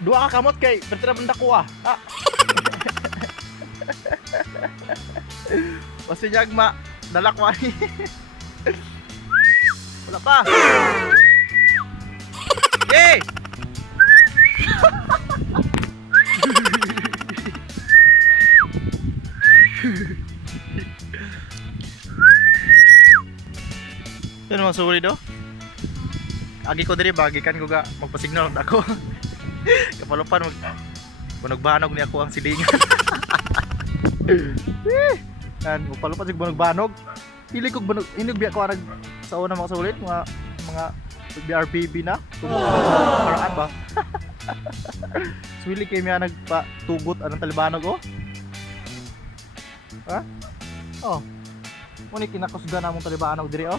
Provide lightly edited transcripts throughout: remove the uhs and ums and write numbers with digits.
Dua ka kamot kay pertira benda ko ah. Pasti jagma dalak wani. Wala pa. Yay! Yan mga sulit do. Agi ko diri bagikan ko ga magpa-signal ako. Kapalupan banog-banog ni ako ang silingan. Yan, kapalupan sig banog-banog. Pili kog banog inog biya ko arag sa una mga sulit mga BRPB na. Paraan ba? Swili kay miya nagpa-tugot anong talibanog oh. Ha? Oh. Muni kinakusga namong talibanog diri oh.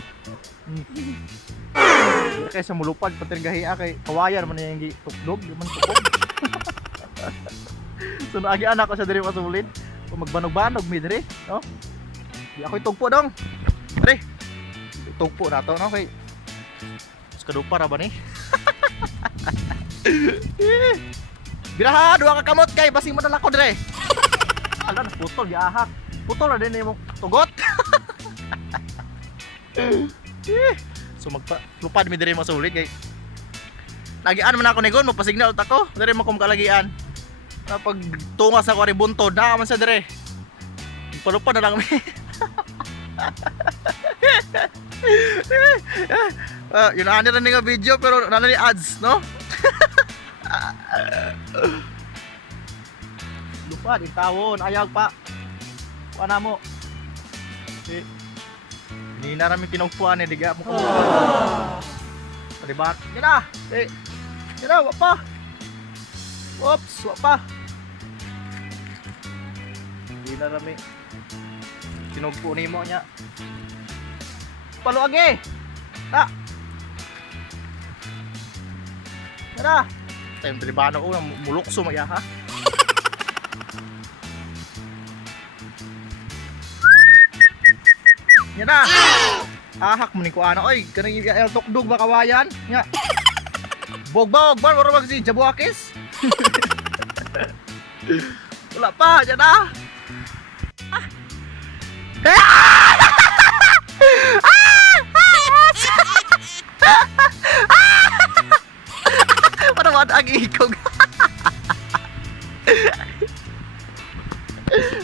Kaya sa mulupad pating gahiya kay kawayan man yung tukdog di man tukog. So naagi anak ko sa diri masulit. Kung magbanog-banog mi diri, no? Di ako itugpo dong. Diri. Itugpo na to no kay kadupa ra ba ni? Biraha duha ka kamot kay basing mo na ko dire. Ala na putol giahak. Putol na din imong tugot. So lupad mi diri masulit kay nagian man ako nigon magpa-signal ako diri mo kum kalagian. Pag tungas ako ri buntod na man sa dire. Palupad na lang mi. Yun na rin nga video pero nanani ads, no? Lupad, intawon, ayag pa. Kuha mo. Hindi na namin pinagpuan eh, diga mo ka. Palibat, yan na! Yan na, wap pa! Oops, wap pa! Hindi na namin pinagpuan mo niya. Paluag eh! Ta! Yan na! Tayong talibano ko, mulukso maya ha? Yan na! Ahak mo ni ko ano, oy! Kanang yung tukdog makawayan! Nga! Bogba, wala mag si Jabuakis! Wala pa! Yan na! Panawad ang ikog!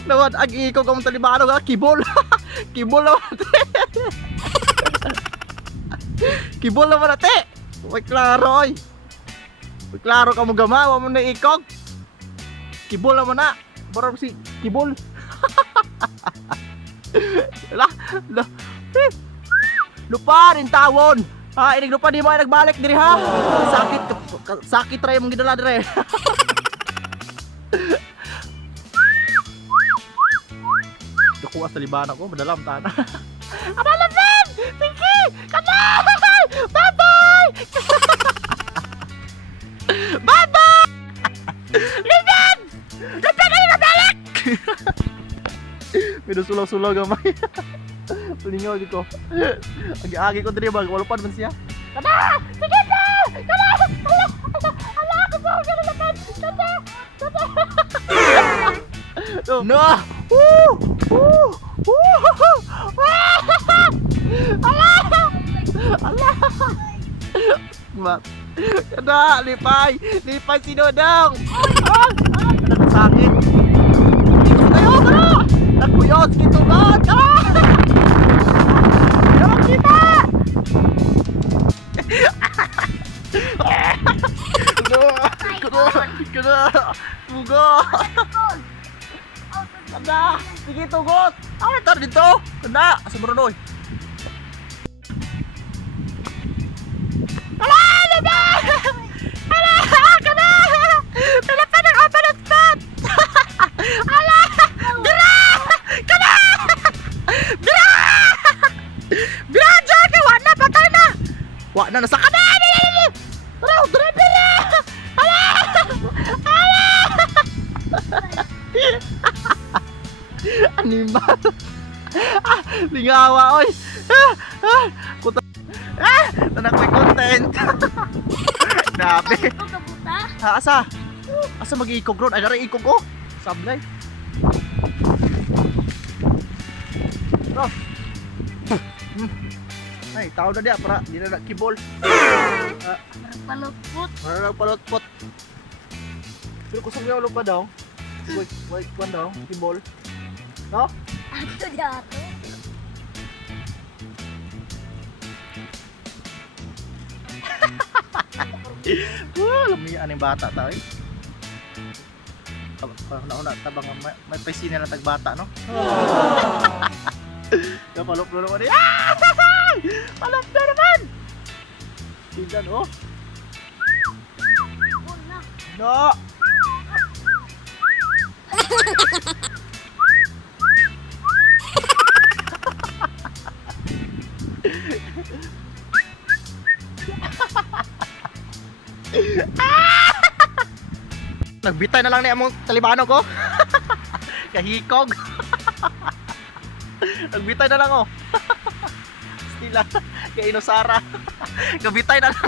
Nawad ang ikog ang talibano nga, kibol! Kibol naman ate! Kibol naman ate! May klaro oy! May klaro ka mo gama, wala mo na ikog! Kibol naman na! Parang si kibol! Lupa rin tawon! Ha, inig lupa di mo ay nagbalik diri ha! Sakit rin mong gidala diri! Kuha sa liban ako, madalam tana. Amalan din! Pinky! Kamay! Bye-bye! Bye-bye! Liban! Liban kayo nabalik! May sulaw-sulaw gamay. Tulingaw ko. Agi-agi ko diri bag, walupan man siya. Kada! Sige na! Kada! Ala! Ako po! Kada lakan! Kada! Kada! No! Woo! Woo! Woo! Allah! Mat. Kada lipay! Lipay si Dodong! Kada sakit. Dito kayo kada! Nagkuyos gitu God! Dapat kita! Kada! Tugo! Kada! Sige tugot! Ay, tar dito! Kada! Asa Brunoy! Ala! Kada! Ala! Kada! Pinapan ang open-spot! Ala! Bira! Kada! Bira! Bira dyan! Wala na! Patay na! Wala na! Nasa kada! Tara! Tara! Bira! Ala! Ala! Animal. Lingawa oy. Kuta. Tanak may content. Grabe. Ha asa? Asa mag-iikog ron? Ay, nari ikog ko. Sablay. Oh. Ay, tao na dia para di na nakibol. Palupot. Para palot-pot. Pero kusog na ulo pa daw. Wait, kwan daw, kibol. No? Ato dato. Lamian yung bata tayo. Nauna tabang may pisina lang tagbata, no? Kapalop na naman eh. Palop na naman! Tingnan, oh. Wala. No! Nagbitay na lang ni among talibano ko. Kahikog. Nagbitay na lang, oh. Sila kay Inosara. Gabitay na lang.